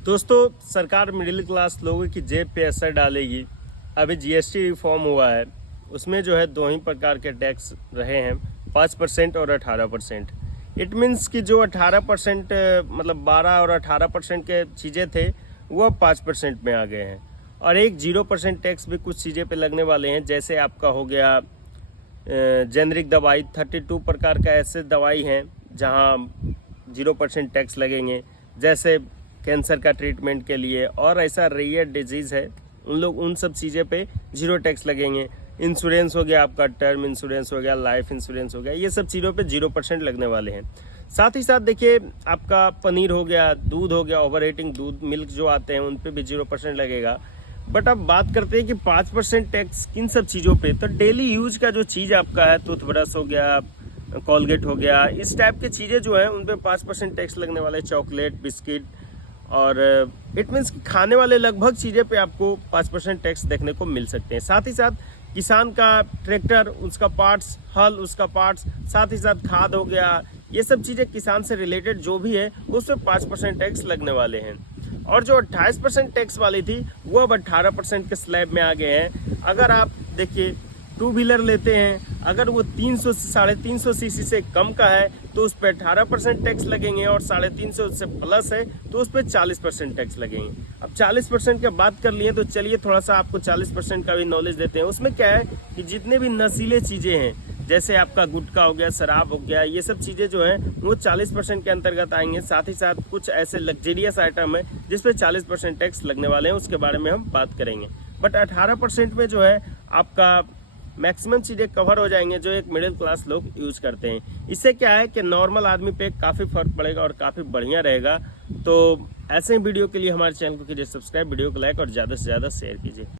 दोस्तों, सरकार middle class लोगों की जेब पे असर डालेगी। अभी जीएसटी रिफॉर्म हुआ है, उसमें जो है दो ही प्रकार के टैक्स रहे हैं, 5% और 18%। इट मीन्स कि जो 18% मतलब 12 और 18% के चीज़ें थे वो अब 5% में आ गए हैं। और एक 0% टैक्स भी कुछ चीज़ें पे लगने वाले हैं। जैसे आपका हो गया जेनरिक दवाई, 32 प्रकार का ऐसे दवाई हैं जहां 0% टैक्स लगेंगे। जैसे कैंसर का ट्रीटमेंट के लिए और ऐसा रेयर डिजीज़ है उन सब चीज़ें पे 0 टैक्स लगेंगे। इंश्योरेंस हो गया, आपका टर्म इंश्योरेंस हो गया, लाइफ इंश्योरेंस हो गया, ये सब चीज़ों पे 0% लगने वाले हैं। साथ ही साथ देखिए, आपका पनीर हो गया, दूध हो गया, ओवर रेटिंग दूध, मिल्क जो आते हैं उन पे भी 0% लगेगा। बट अब बात करते हैं कि 5% टैक्स किन सब चीज़ों पे। तो डेली यूज का जो चीज़ आपका है, टूथब्रश हो गया, कॉलगेट हो गया, इस टाइप की चीज़ें जो है उन पे 5% टैक्स लगने वाले। चॉकलेट, बिस्किट और इट मीन्स खाने वाले लगभग चीज़ें पे आपको 5% टैक्स देखने को मिल सकते हैं। साथ ही साथ किसान का ट्रैक्टर, उसका पार्ट्स, हल, उसका पार्ट्स, साथ ही साथ खाद हो गया, ये सब चीज़ें किसान से रिलेटेड जो भी है उस पर 5% टैक्स लगने वाले हैं। और जो 28% टैक्स वाली थी वो अब 18% के स्लैब में आ गए हैं। अगर आप देखिए टू व्हीलर लेते हैं, अगर वो 300 से 350 सीसी से कम का है तो उस पर 18% टैक्स लगेंगे, और 350 से प्लस है तो उस पर 40% टैक्स लगेंगे। अब 40% की बात कर लिए तो चलिए थोड़ा सा आपको 40% का भी नॉलेज देते हैं। उसमें क्या है कि जितने भी नशीले चीज़ें हैं, जैसे आपका गुटखा हो गया, शराब हो गया, ये सब चीज़ें जो हैं वो 40% के अंतर्गत आएंगे। साथ ही साथ कुछ ऐसे लग्जरियस आइटम है जिस पे 40% टैक्स लगने वाले हैं, उसके बारे में हम बात करेंगे। बट 18% में जो है आपका मैक्सिमम चीज़ें कवर हो जाएंगे जो एक मिडिल क्लास लोग यूज करते हैं। इससे क्या है कि नॉर्मल आदमी पे काफ़ी फर्क पड़ेगा और काफ़ी बढ़िया रहेगा। तो ऐसे ही वीडियो के लिए हमारे चैनल को कीजिए सब्सक्राइब, वीडियो को लाइक और ज़्यादा से ज़्यादा शेयर कीजिए।